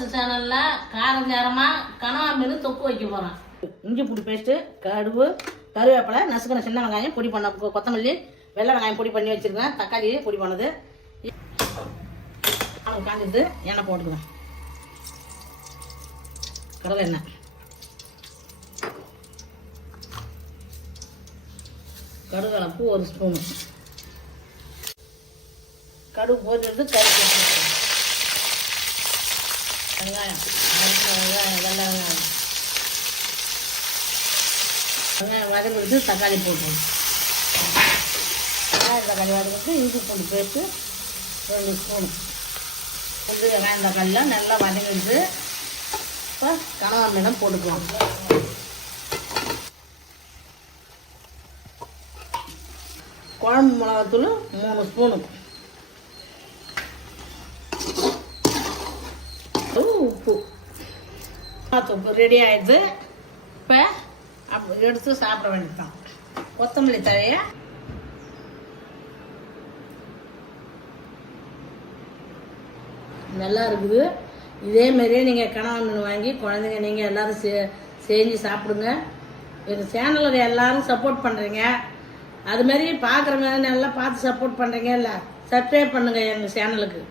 ராமதாஸ் சேனல்ல காரஞ்சாரமாக கனவா மீன் தொக்கு வைக்க போகிறோம். இஞ்சி பூடி பேஸ்ட்டு, கடுகு, கருவேப்பிலை, நசுக்கின சின்ன வெங்காயம் பொடி பண்ண, கொத்தமல்லி, வெள்ளை வெங்காயம் பொடி பண்ணி வச்சுருக்கேன், தக்காளி பொடி பண்ணது. அவங்க காஞ்சிட்டு எண்ணெய் போட்டுக்குவேன். கடலை எண்ணெய், கடுகலப்பு 1 ஸ்பூனு, கடுகு போட்டுட்டு கறி போட்டு வெங்காயம், வெங்காயம் வெள்ளை வெங்காயம் வதக்கிட்டு தக்காளி போட்டுருவோம். வெங்காயம் தக்காளி வதக்கிட்டு இஞ்சி பூண்டு பேஸ்ட்டு 2 ஸ்பூனு வந்து வெங்காயம் தக்காளிலாம் நல்லா வதக்கிட்டு இப்போ கனவா மீனை போட்டுக்குவோம். குழம்பு மிளகாத்தூள் 3 ஸ்பூனு, உப்பு. உப்பு ரெடி ஆகிடுது. இப்போ அப்படி எடுத்து சாப்பிட வேண்டியதுதான். கொத்தமல்லி தழைய நல்லா இருக்குது. இதேமாரியே நீங்கள் கனவா மீன் வாங்கி குழந்தைங்க நீங்கள் எல்லோரும் செஞ்சு சாப்பிடுங்க. எங்கள் சேனலில் எல்லோரும் சப்போர்ட் பண்ணுறீங்க. அதுமாரி பார்க்குறவங்க நல்லா பார்த்து சப்போர்ட் பண்ணுறீங்க. இல்லை சப்ஸ்கிரைப் பண்ணுங்கள் எங்கள் சேனலுக்கு.